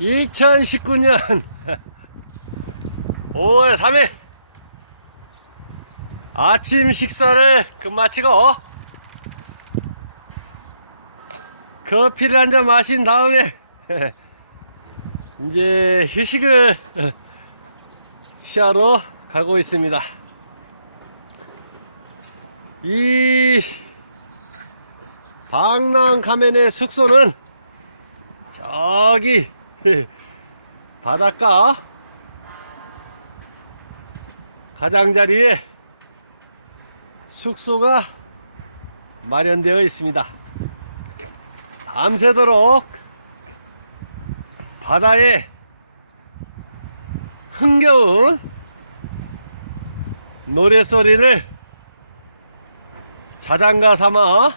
2019년 5월 3일 아침 식사를 끝마치고 커피를 한 잔 마신 다음에 이제 휴식을 취하러 가고 있습니다. 이 방랑 가면의 숙소는 저기 바닷가 가장자리에 숙소가 마련되어 있습니다. 밤새도록 바다에 흥겨운 노래소리를 자장가 삼아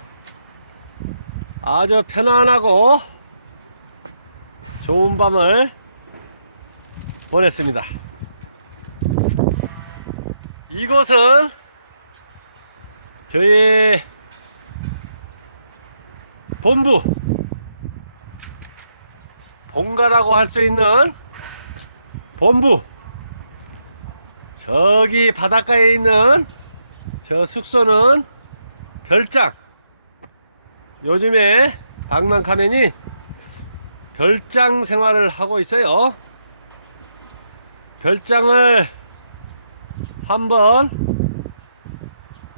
아주 편안하고 좋은 밤을 보냈습니다. 이곳은 저희 본부 본가라고 할 수 있는 본부 저기 바닷가에 있는 저 숙소는 별장 요즘에 방랑 가면이 별장 생활을 하고 있어요. 별장을 한번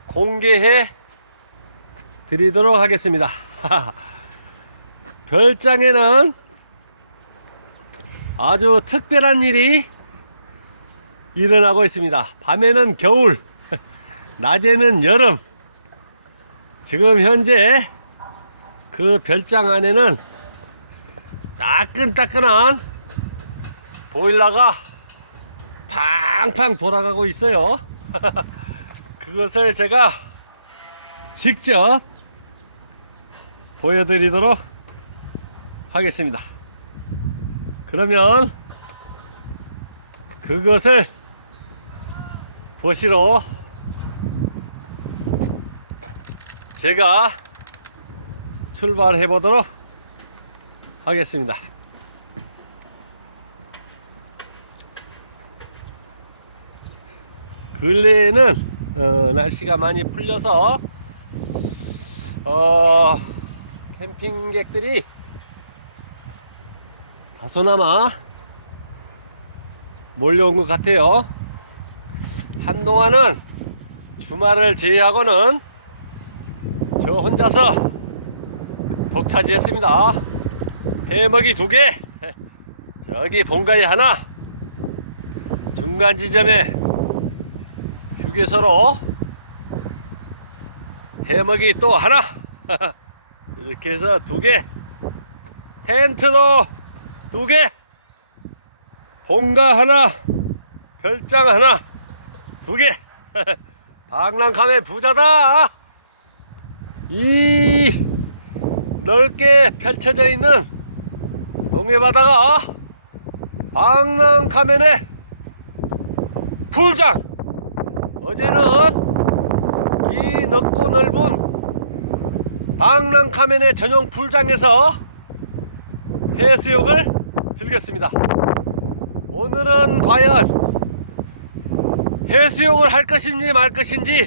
공개해 드리도록 하겠습니다. 별장에는 아주 특별한 일이 일어나고 있습니다. 밤에는 겨울, 낮에는 여름. 지금 현재 그 별장 안에는 따끈따끈한 보일러가 팡팡 돌아가고 있어요. 그것을 제가 직접 보여드리도록 하겠습니다. 그러면 그것을 보시러 제가 출발해 보도록 하겠습니다. 근래에는 어, 날씨가 많이 풀려서 어, 캠핑객들이 다소나마 몰려온 것 같아요. 한동안은 주말을 제외하고는 저 혼자서 독차지했습니다. 해먹이 두 개, 저기 본가에 하나, 중간 지점에 휴게소로 해먹이 또 하나, 이렇게 해서 두 개, 텐트도 두 개, 본가 하나, 별장 하나, 두 개. 방랑kam의 부자다. 이 넓게 펼쳐져 있는 동해바다가 방랑카면의 풀장. 어제는 이 넓고 넓은 방랑카면의 전용 풀장에서 해수욕을 즐겼습니다. 오늘은 과연 해수욕을 할 것인지 말 것인지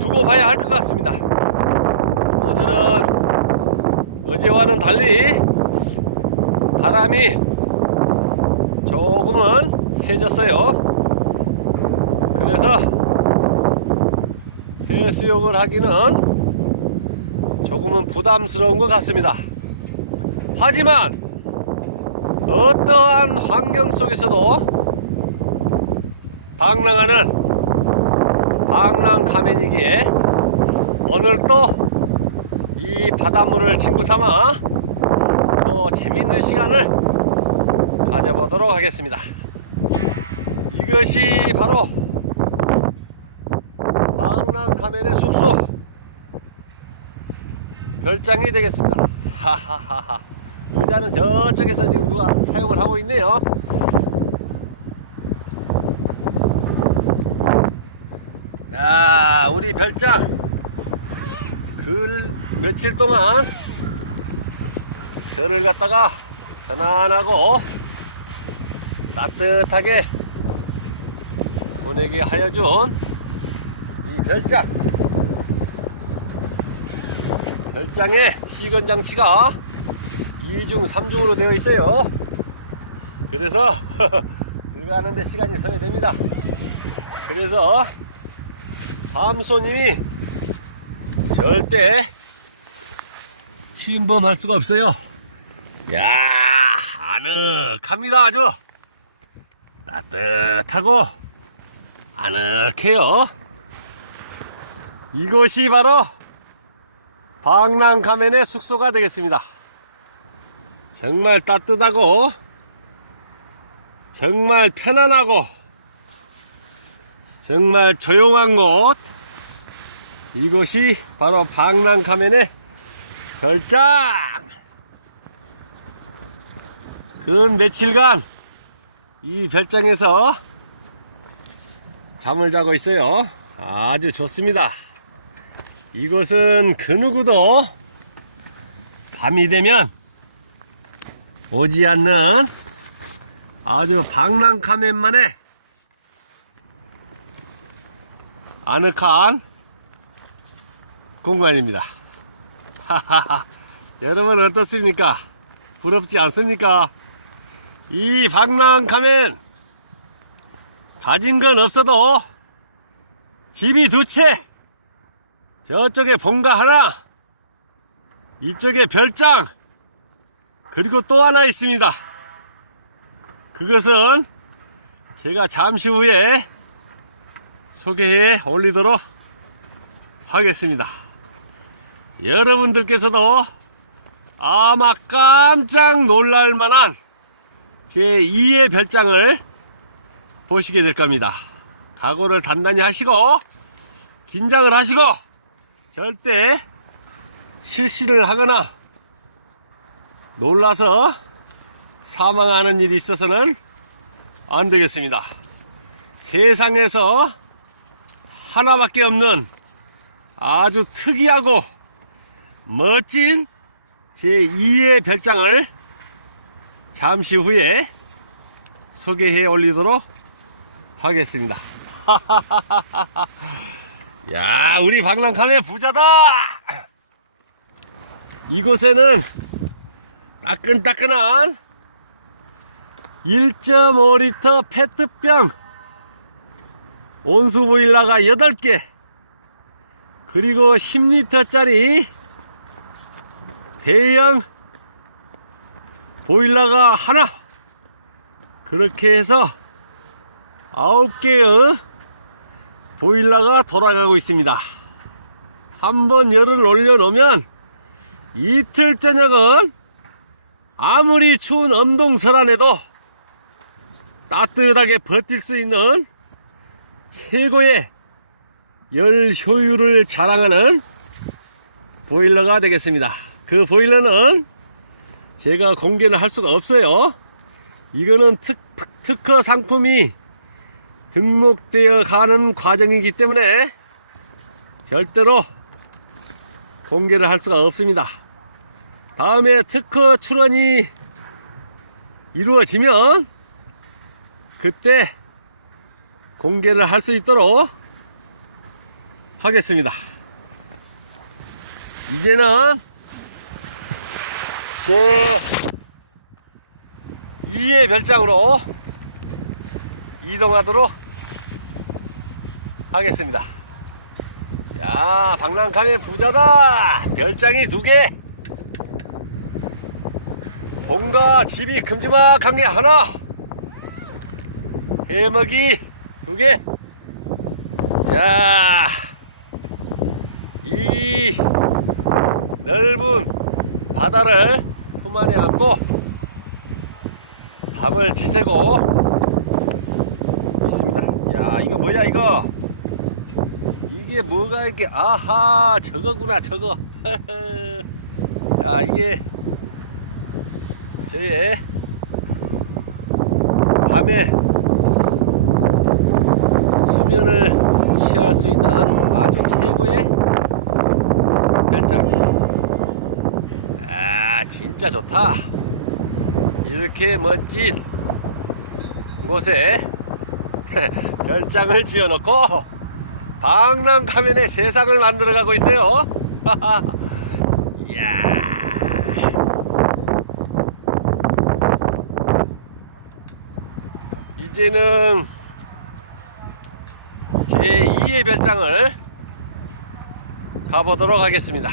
두고 봐야 할 것 같습니다. 오늘은 어제와는 달리 바람이 세졌어요. 그래서 해수욕을 하기는 조금은 부담스러운 것 같습니다. 하지만 어떠한 환경 속에서도 방랑하는 방랑 가면이기에 오늘 또이 바닷물을 친구 삼아 또 재밌는 시간을 가져보도록 하겠습니다. 이것이 바로 방랑 가면의 숙소 별장이 되겠습니다. 하하하하. 의자는 저쪽에서 지금 누가 사용을 하고 있네요. 야, 우리 별장 그 며칠 동안 열을 갖다가 편안하고 따뜻하게 보 내게 하여준 이 별장. 별장에 시건 장치가 2중 3중으로 되어 있어요. 그래서 들어가는데 시간이 소요 됩니다. 그래서 다음 손님이 절대 침범할 수가 없어요. 야 아늑합니다 아주. 따뜻하고 아늑해요. 이곳이 바로 방랑가면의 숙소가 되겠습니다. 정말 따뜻하고 정말 편안하고 정말 조용한 곳. 이곳이 바로 방랑가면의 별장. 근 며칠간 이 별장에서 잠을 자고 있어요 아주 좋습니다 이곳은 그 누구도 밤이 되면 오지 않는 아주 방랑카멘만의 아늑한 공간입니다. 여러분 어떻습니까? 부럽지 않습니까? 이 방랑카멘 가진 건 없어도 집이 두 채 저쪽에 본가 하나 이쪽에 별장 그리고 또 하나 있습니다. 그것은 제가 잠시 후에 소개해 올리도록 하겠습니다. 여러분들께서도 아마 깜짝 놀랄 만한 제 2의 별장을 보시게 될 겁니다. 각오를 단단히 하시고 긴장을 하시고 절대 실신을 하거나 놀라서 사망하는 일이 있어서는 안 되겠습니다. 세상에서 하나밖에 없는 아주 특이하고 멋진 제2의 별장을 잠시 후에 소개해 올리도록 하겠습니다. 야, 우리 박랑카메 부자다! 이곳에는 따끈따끈한 1.5리터 페트병 온수 보일러가 8개 그리고 10리터짜리 대형 보일러가 하나 그렇게 해서 9개의 보일러가 돌아가고 있습니다 한번 열을 올려놓으면 이틀 저녁은 아무리 추운 엄동설 안에도 따뜻하게 버틸 수 있는 최고의 열 효율을 자랑하는 보일러가 되겠습니다. 그 보일러는 제가 공개는 할 수가 없어요. 이거는 특, 특허 상품이 등록되어 가는 과정이기 때문에 절대로 공개를 할 수가 없습니다. 다음에 특허 출원이 이루어지면 그때 공개를 할 수 있도록 하겠습니다. 이제는 제 2의 별장으로 이동하도록 하겠습니다. 야, 방랑강의 부자다! 별장이 두 개! 뭔가 집이 큼지막한 게 하나! 해먹이 두 개. 야, 이 넓은 바다를 품 안에 안고 밤을 지새고 있습니다. 야, 이거 뭐야 이거? 이게 뭐가 이렇게 아하 저거구나 저거. 야 이게 저의 밤에 수면을 취할 수 있는 아주 최고의 별장 아 진짜 좋다. 이렇게 멋진 곳에 별장을 지어놓고 방랑 가면에 세상을 만들어가고 있어요. 이제는 제 2의 별장을 가보도록 하겠습니다.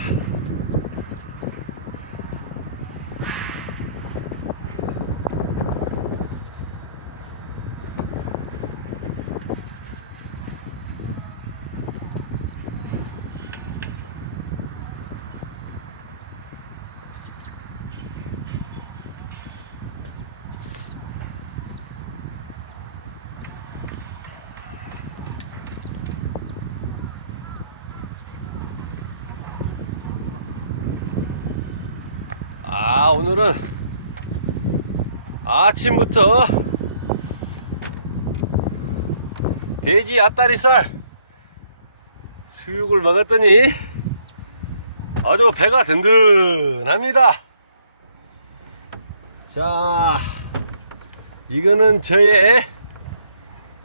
아, 오늘은 아침부터 돼지 앞다리살 수육을 먹었더니 아주 배가 든든합니다. 자, 이거는 저의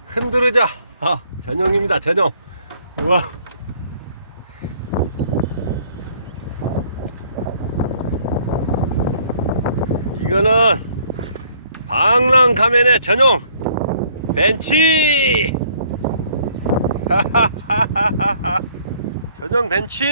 흔들으자 아, 전용입니다. 전용. 우와. 이거는 방랑 가면의 전용 벤치. 전용 벤치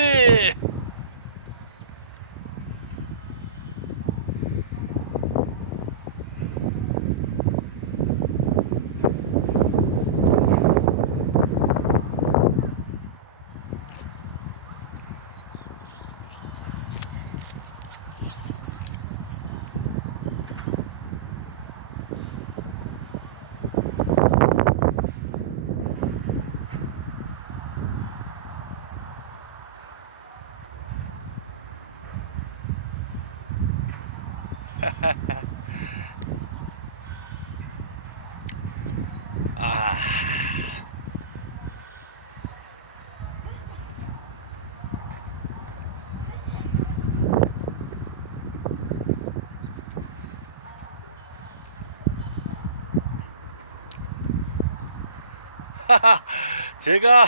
제가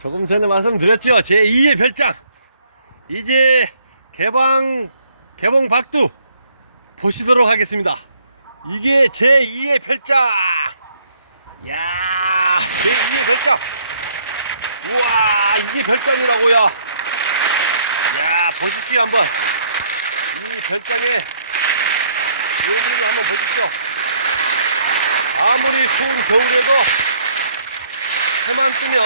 조금 전에 말씀드렸죠. 제 2의 별장. 이제 개방 개봉 박두 보시도록 하겠습니다. 이게 제 2의 별장. 야 제 2의 별장. 우와 이게 별장이라고요? 야 보십시오 한번. 이 별장에 여러분이 한번 보십시오 추운 겨울에도 해만 뜨면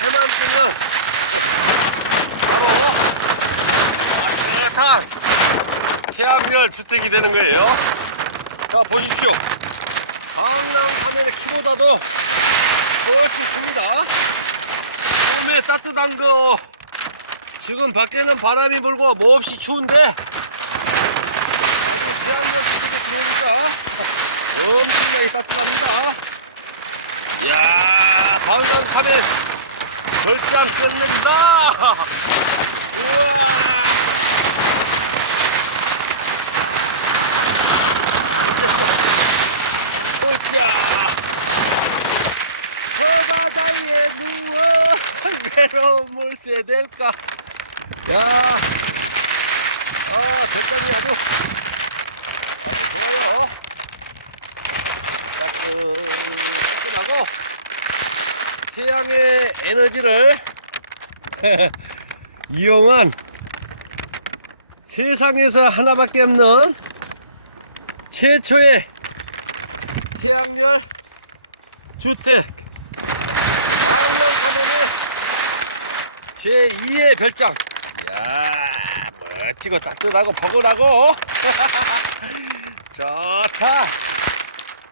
해만 뜨면 바로 따뜻한 태양열 주택이 되는 거예요. 자 보십시오. 강남 화면에 키보다도 훨씬 큽니다. 처음에 따뜻한 거 지금 밖에는 바람이 불고 몹시 추운데 태양열 주택이 들어오니까 엄청나게 따뜻합니다. 우와. 보자. 해바다리에 누워 외로움을 세댈까. 야, 아, 별장이 아주 좋아요. 따끈하고 태양의 에너지를 이용한 세상에서 하나밖에 없는 최초의 태양열 주택 제 2의 별장. 야 멋지고 따뜻하고 포근하고. 좋다.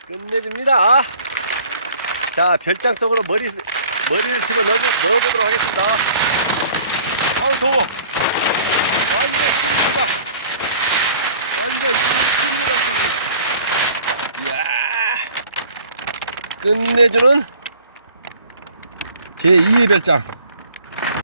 끝내줍니다. 자, 별장 속으로 머리, 머리를 집어 넣어, 넣어보도록 하겠습니다. 아우. 끝내주는 제2의 별장.